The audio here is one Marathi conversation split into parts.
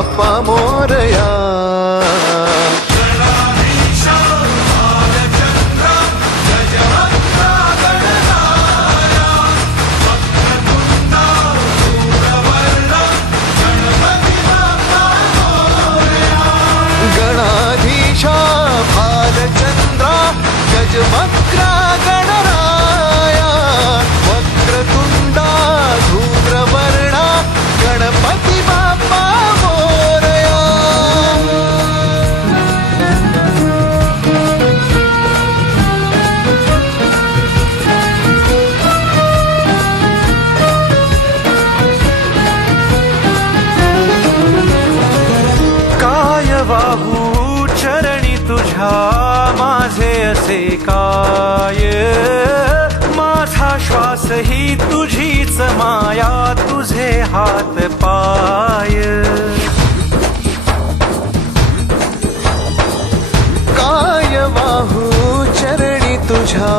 बाप्पा मोरया. गणाधीशा भालचंद्रा गजवक्रा गणराया वक्रतुंडा धूम्रवर्णा गणपती बाप्पा मोरया. बाहू चरणी तुझ्या माझे असे काय. माझा श्वास ही तुझीच माया तुझे हात पाय. काय बाहू चरणी तुझ्या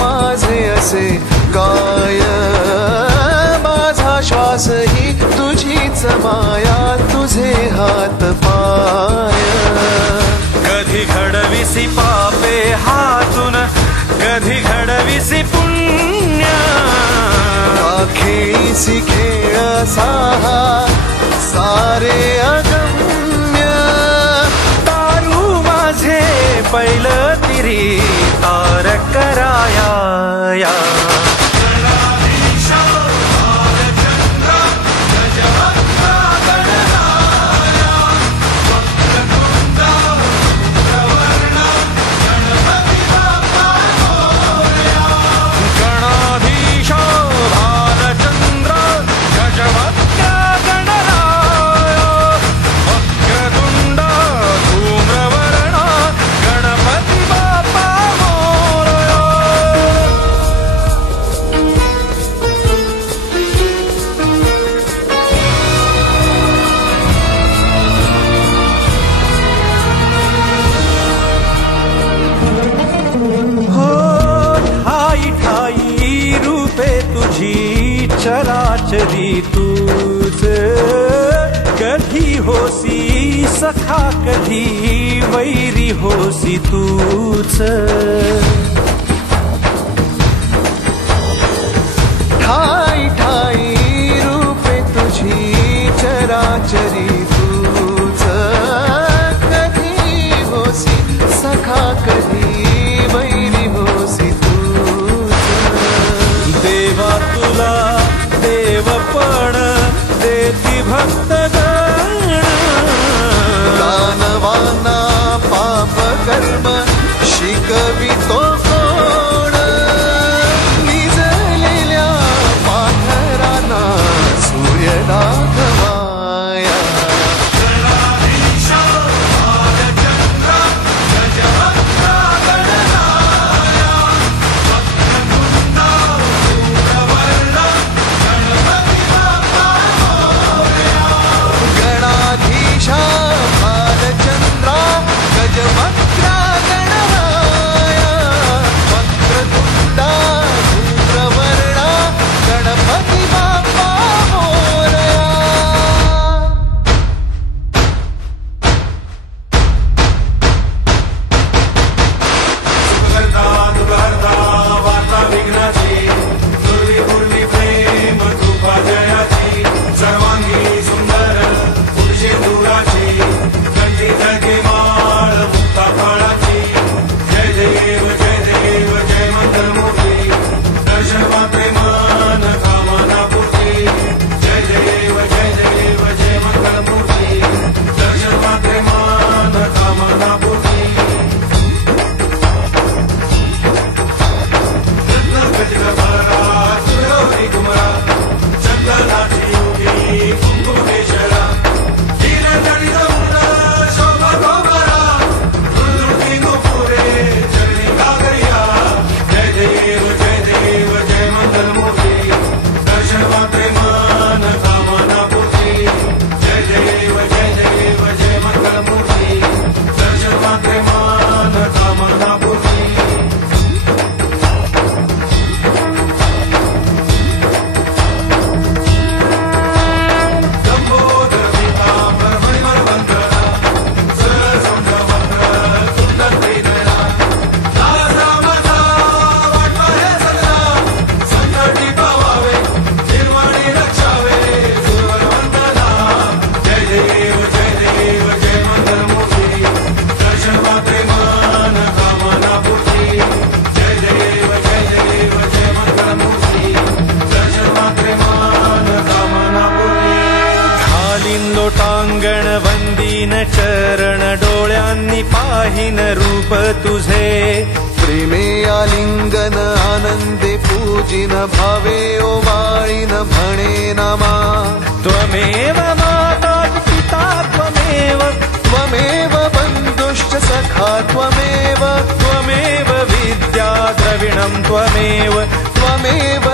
माझे असे काय. माझा श्वास ही तुझीच माया तुझे हात पाय. कधी घडविसी पापे हातून कधी घडविसी पुण्य. खेळीसी खेळ साहा सारे अगम्य. तारू माझे पैल तिरी तार कराया. चराचरी तूच कधी होसी सखा कधी वैरी होसी तूच. ठाई ठाई रूपे तुझी चराचरी तूच कधी होसी सखा कधी वैरी होसी तूच. देवा तुला देवपण देती भक्तगण. दानवाना पाप कर्म शिकवितो कोण. निजलेल्या पाखरांना सूर्य दाखवाया. वंदीन चरण डोळ्यांनी पाहिन रूप तुझे प्रेमे आलिंगन आनंदे पूजिन भावे ओवाळीन भने नमा त्वमेव माता पिता त्वमेव त्वमेव बन्धुश्च सखा त्वमेव त्वमेव विद्या द्रविणं त्वमेव त्वमेव